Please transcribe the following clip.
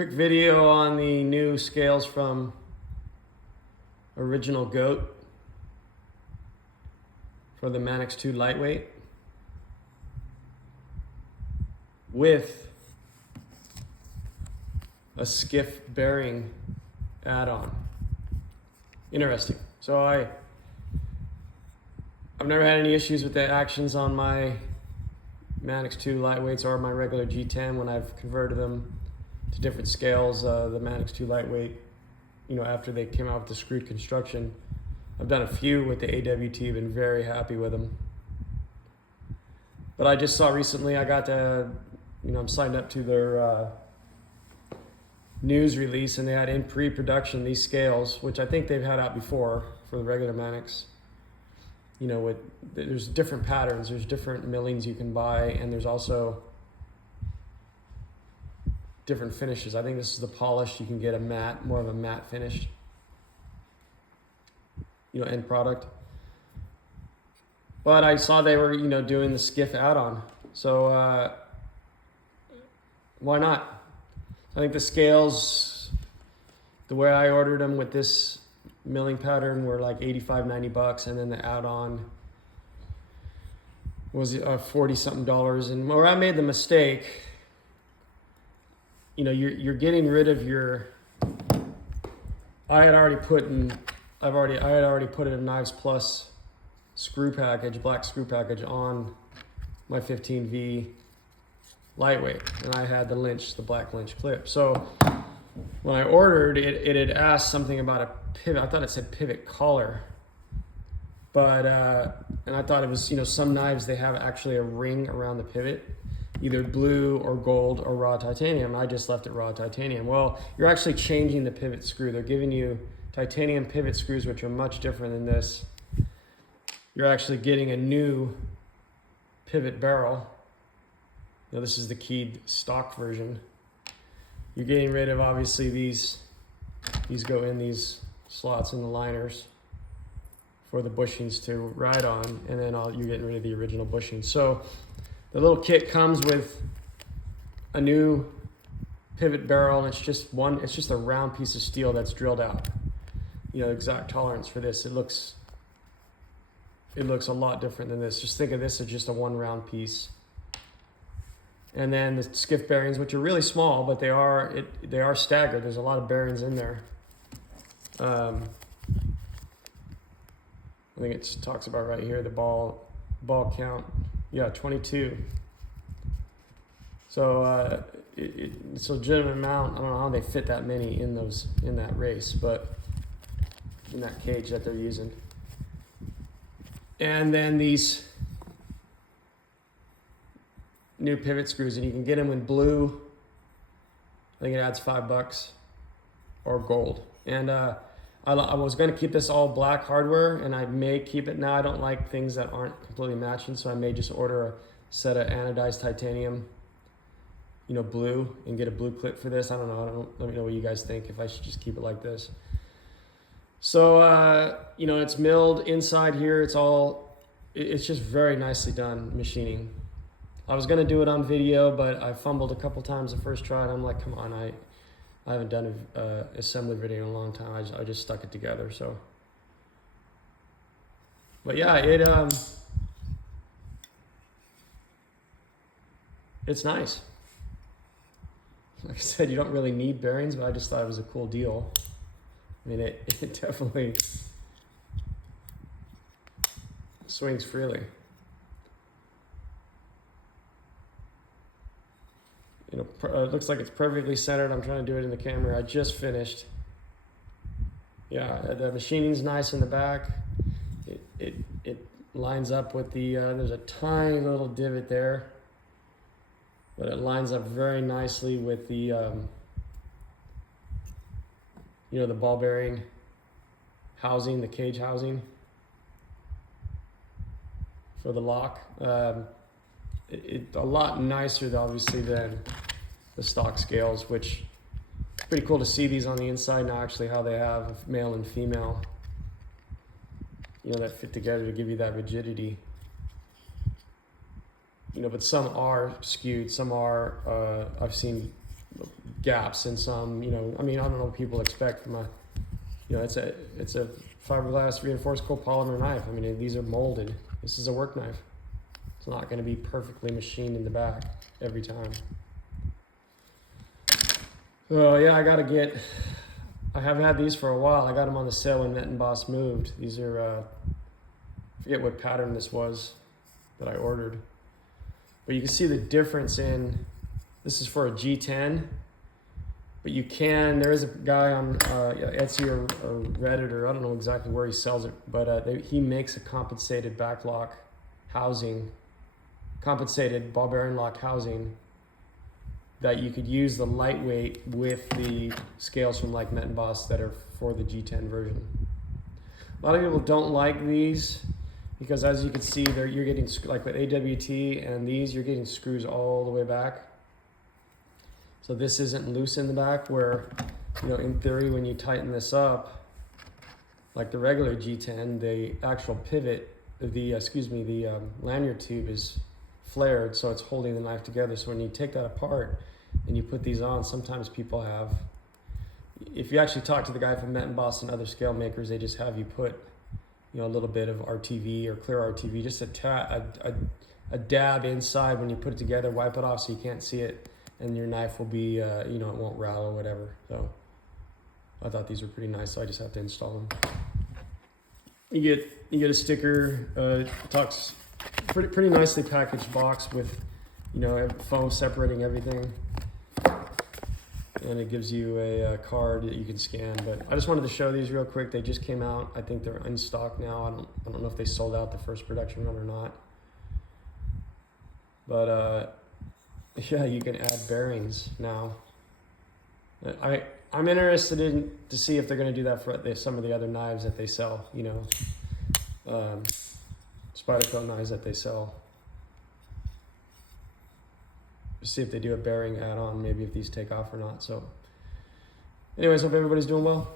Quick video on the new scales from Original Goat for the Manix 2 lightweight with a Skiff bearing add-on. Interesting. So I've never had any issues with the actions on my Manix 2 lightweights or my regular G10 when I've converted them to different scales. The Manix 2 lightweight, after they came out with the screwed construction, I've done a few with the AWT, been very happy with them. But I just saw recently, I got to, I'm signed up to their news release, and they had in pre-production these scales, which I think they've had out before for the regular Manix. There's different patterns, there's different millings you can buy, and there's also different finishes. I think this is the polished. You can get a matte, more of a matte finish, end product. But I saw they were, doing the Skiff add-on. So why not? I think the scales, the way I ordered them with this milling pattern, were like $85-90, and then the add-on was $40 something. And where I made the mistake, you're getting rid of your. I had already put in a Knives Plus screw package, black screw package, on my 15V lightweight, and I had the black lynch clip. So when I ordered it, it had asked something about a pivot. I thought it said pivot collar, but and I thought it was, some knives, they have actually a ring around the pivot, either blue or gold or raw titanium. I just left it raw titanium. Well, you're actually changing the pivot screw. They're giving you titanium pivot screws, which are much different than this. You're actually getting a new pivot barrel. This is the keyed stock version. You're getting rid of, obviously, these go in these slots in the liners for the bushings to ride on, and then you're getting rid of the original bushing. So the little kit comes with a new pivot barrel, and it's just a round piece of steel that's drilled out. Exact tolerance for this. It looks a lot different than this. Just think of this as just a one round piece. And then the Skiff bearings, which are really small, but they are staggered. There's a lot of bearings in there. I think it talks about right here the ball count. Yeah, 22. So it's a legitimate amount. I don't know how they fit that many in that race, but in that cage that they're using. And then these new pivot screws, and you can get them in blue. I think it adds $5, or gold. And I was going to keep this all black hardware, and I may keep it now. I don't like things that aren't completely matching, so I may just order a set of anodized titanium, blue, and get a blue clip for this. I don't know. Let me know what you guys think, if I should just keep it like this. So it's milled inside here. It's just very nicely done machining. I was gonna do it on video, but I fumbled a couple times the first try, and I'm like, come on, I haven't done an assembly video in a long time. I just stuck it together. So, but yeah, it's nice. Like I said, you don't really need bearings, but I just thought it was a cool deal. I mean, it definitely swings freely. It looks like it's perfectly centered. I'm trying to do it in the camera. I just finished. Yeah, the machining's nice in the back. It lines up with the, there's a tiny little divot there, but it lines up very nicely with the, the ball bearing housing, the cage housing for the lock. It's a lot nicer, obviously, than the stock scales, which is pretty cool to see these on the inside now, actually, how they have male and female, that fit together to give you that rigidity. But some are skewed, some are, I've seen gaps and some, you know, I mean, I don't know what people expect from a, you know, it's a fiberglass reinforced copolymer knife. I mean, these are molded. This is a work knife. It's not going to be perfectly machined in the back every time. So yeah, I have had these for a while. I got them on the sale when Net and Boss moved. These are, I forget what pattern this was that I ordered. But you can see the difference in, this is for a G10. But there is a guy on Etsy or Reddit, or I don't know exactly where he sells it, but he makes a compensated back lock housing, compensated ball bearing lock housing that you could use the lightweight with the scales from like Met and Boss that are for the G10 version. A lot of people don't like these because, as you can see, you're getting, like with AWT and these, you're getting screws all the way back. So this isn't loose in the back, where, you know, in theory, when you tighten this up, like the regular G10, the actual pivot, the lanyard tube is flared, so it's holding the knife together. So when you take that apart and you put these on, sometimes people have, if you actually talk to the guy from Met and Boss and other scale makers, they just have you put, you know, a little bit of RTV or clear RTV, just a dab inside when you put it together, wipe it off so you can't see it, and your knife will be, you know, it won't rattle or whatever. So I thought these were pretty nice, so I just have to install them. You get a sticker, talks pretty nicely packaged box with, you know, foam separating everything, and it gives you a card that you can scan. But I just wanted to show these real quick. They just came out. I think they're in stock now. I don't know if they sold out the first production run or not. But yeah, you can add bearings now. I'm interested to see if they're going to do that for some of the other knives that they sell, you know, Spyderco knives that they sell. See if they do a bearing add-on, maybe if these take off or not. So anyways, hope everybody's doing well.